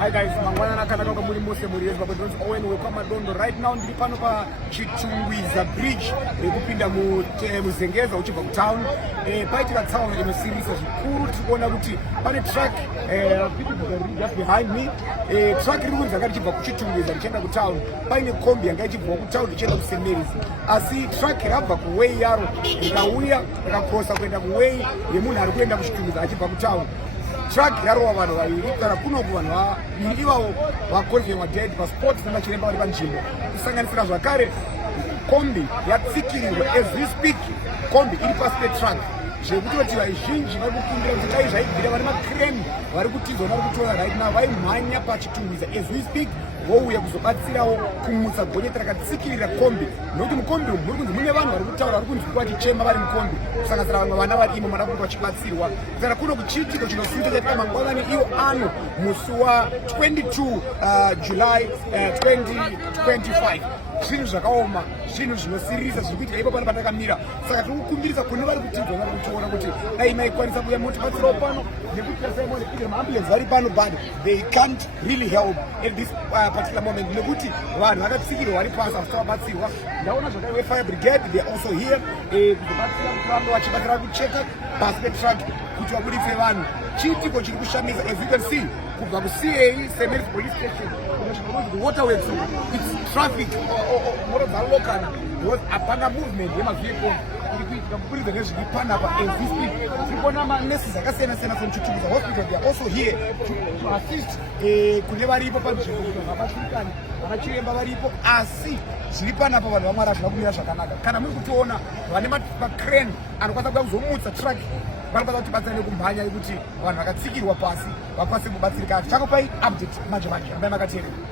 Hi guys, mangwana nakanaka kwa muri mose muri Zimbabwe Drones Owen welcome Madondo. Right now ndiri pano pa Chitungwiza Bridge rekupinda muzengeza uchibva ku town. Paitira town inosirisa zvikuru tikuona kuti pane truck just behind me. Truck iri kunzi akachibva ku Chitungwiza richienda ku town. Paine kombi yanga ichibva ku town richienda ku St Mary's. Asi truck rabva ku way yaro ikauya ikakrosa kuenda ku way yemunhu ari kuenda ku Chitungwiza achibva ku town. Truck yarova vanhu vaviri kana kunoku vanhu vaviri ivavo vakonfirmwa dead pasport namachiremba vari panzvimbo kusanganisira zvakare kombi yatsikirirwa as we speak. Kombi iri pasi petruck zvekuti vati vazhinji vari kukumbira kuti dai zvaibvira vane makreni vari kutidzwa vari kutora right now vaimhanya pachitungwiza as we speak vouya kuzobatsirawo kumutsa gonyeti rakatsikirira kombi nokuti mukombi umu muri kunzi mune vanhu vari kutaura vari kunzwi vachichema vari mukombi kusanganisira vamwe vana vari imo mana kuti vachibatsirwa saka kuno kuchiitiko chinosvika chaita mangwanani iyo ano musi wa22 July 2025. Zvinhu zvakaoma, zvinhu zvinosirisa zviri kuitika ipo pano patakamira. Saka tiri kukumbirisa kune vari kutidzwa vari kutiona kuti dai maikwanisa kuuya motibatsirawo pano nekuti tasaimona maambulensi vari pano but they can't really help at this particular moment nekuti vanhu vakatsikirwa vari pasi vasavabatsirwa. Ndaona zvakare we-fire brigade they are also here kuzobatsira kuti vange vachibatsira kucheka pasi petruck kuti vabudise vanhu. Chiitiko chiri kushamisa as you can see kubva kuCA St Mary's police station kusvika kuwaterways it's traffic mota dzalokana because hapana movement yemavhiko iri kuitika kuburikidza nezviri panapa as we speak. Tiri kuona manurses akasiyana siyana from Chitungwiza hospital they are also here to assist kune varipo panzvimbo kuti vabatsirikane vanachiremba varipo asi zviri panapa vanhu vamwe hazvina kumira zvakanaka. Kana muri kutiona vane macrane anokwanisa kuda kuzomutsa truck vanokwanisa kuti batsira nekumhanya yekuti vanhu vakatsikirwa pasi vakwanise kubatsirikana. Tichakupai update manje manje. Rambai makateerera.